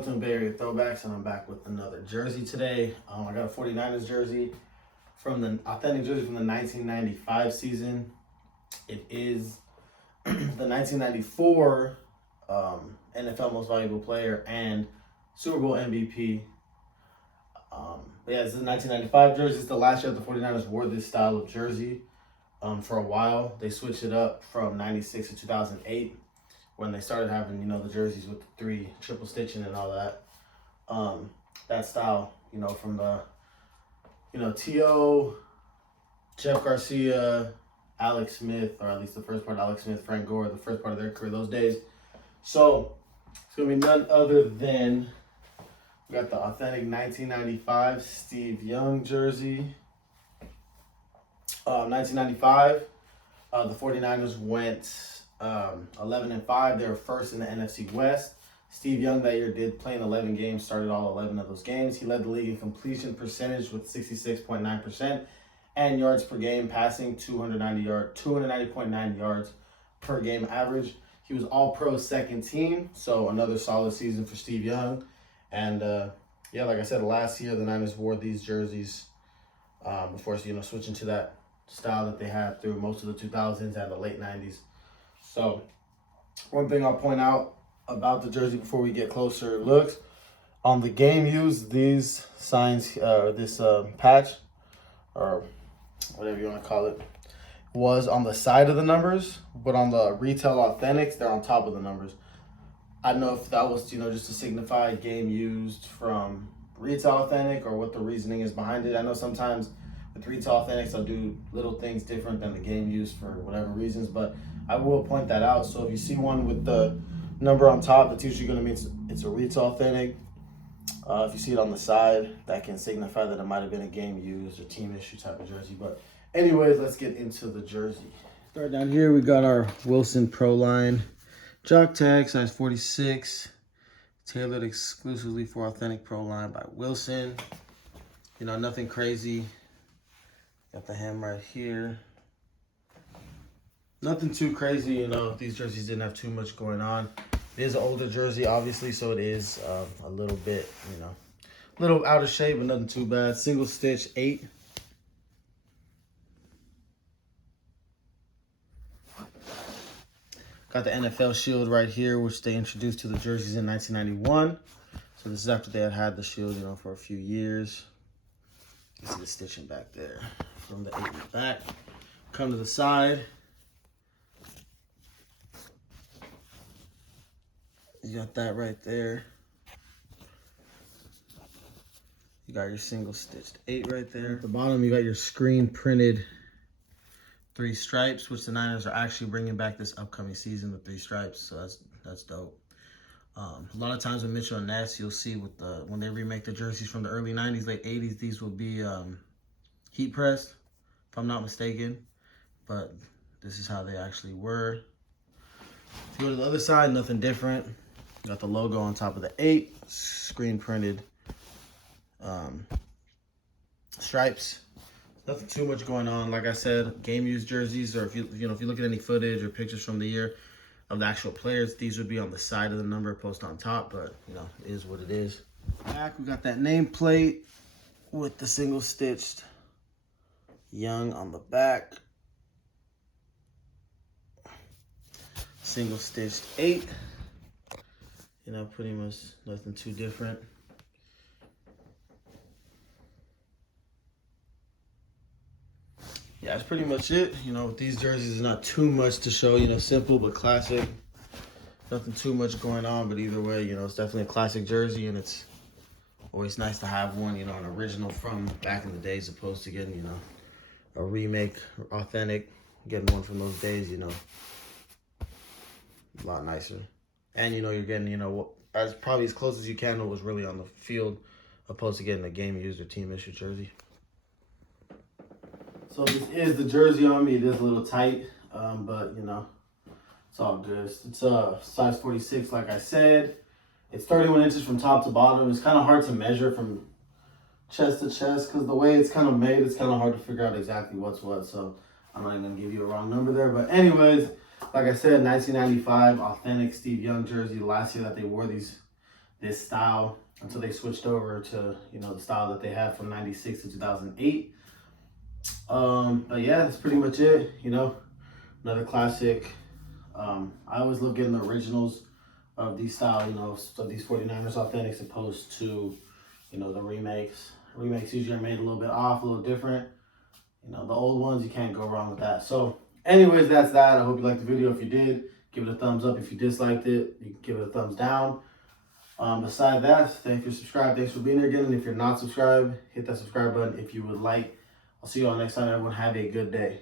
Welcome to Bay Area Throwbacks, and I'm back with another jersey today. I got a 49ers jersey from the authentic jersey from the 1995 season. It is the 1994 NFL Most Valuable Player and Super Bowl MVP. But yeah, this is the 1995 jersey. It's the last year that the 49ers wore this style of jersey for a while. They switched it up from 96 to 2008. When they started having, the jerseys with the 3 triple stitching and all that. That style, from the, T.O., Jeff Garcia, Alex Smith, or at least the first part, Alex Smith, Frank Gore, the first part of their career, those days. So, it's going to be none other than, we got the authentic 1995 Steve Young jersey. 1995, the 49ers went 11-5. They were first in the NFC West. Steve Young that year did play in 11 games, started all 11 of those games. He led the league in completion percentage with 66.9% and yards per game, passing 290.9 yards per game average. He was all-pro second team, so another solid season for Steve Young. And like I said, last year the Niners wore these jerseys before switching to that style that they had through most of the 2000s and the late 90s. So, one thing I'll point out about the jersey before we get closer looks, on the game used, these signs, this patch, or whatever you want to call it, was on the side of the numbers, but on the retail authentics, they're on top of the numbers. I don't know if that was, just to signify game used from retail authentic or what the reasoning is behind it. I know sometimes with retail authentics, they'll do little things different than the game used for whatever reasons, but I will point that out. So if you see one with the number on top, that's usually going to mean it's a retail authentic. If you see it on the side, that can signify that it might have been a game used or team issue type of jersey. But anyways, let's get into the jersey. Start down here, we got our Wilson Pro line. Jock tag, size 46. Tailored exclusively for authentic Pro line by Wilson. Nothing crazy. Got the hem right here. Nothing too crazy, these jerseys didn't have too much going on. It is an older jersey, obviously, so it is a little bit, a little out of shape, but nothing too bad. Single stitch 8. Got the NFL shield right here, which they introduced to the jerseys in 1991. So this is after they had the shield, for a few years. You see the stitching back there from the 8 in the back. Come to the side. You got that right there. You got your single stitched 8 right there. At the bottom, you got your screen printed 3 stripes, which the Niners are actually bringing back this upcoming season with 3 stripes. So that's dope. A lot of times with Mitchell and Ness, you'll see with when they remake the jerseys from the early 90s, late 80s, these will be heat pressed, if I'm not mistaken. But this is how they actually were. If you go to the other side, nothing different. Got the logo on top of the 8, screen printed stripes. Nothing too much going on. Like I said, game used jerseys, or if you look at any footage or pictures from the year of the actual players, these would be on the side of the number, post on top. But it is what it is. Back, we got that nameplate with the single stitched Young on the back. Single stitched 8. Pretty much nothing too different. Yeah, that's pretty much it. With these jerseys, there's not too much to show. Simple but classic. Nothing too much going on, but either way, it's definitely a classic jersey, and it's always nice to have one, an original from back in the day, as opposed to getting, a remake, authentic. Getting one from those days, a lot nicer. And, you're getting, as probably as close as you can to what was really on the field, opposed to getting a game used or team issue jersey. So this is the jersey on me. It is a little tight, but, it's all good. It's size 46, like I said. It's 31 inches from top to bottom. It's kind of hard to measure from chest to chest because the way it's kind of made, it's kind of hard to figure out exactly what's what. So I'm not even going to give you a wrong number there. But anyways, like I said, 1995 authentic Steve Young jersey. Last year that they wore these this style until they switched over to, you know, the style that they had from 96 to 2008. But yeah, that's pretty much it. You know, another classic. I always love getting the originals of these style, you know, of these 49ers Authentics opposed to, you know, the remakes. Remakes usually are made a little bit off, a little different. You know, the old ones, you can't go wrong with that. So anyways, that's that. I hope you liked the video. If you did, give it a thumbs up. If you disliked it, you can give it a thumbs down. Beside that, thanks for subscribing. Thanks for being here again. And if you're not subscribed, hit that subscribe button if you would like. I'll see you all next time. Everyone have a good day.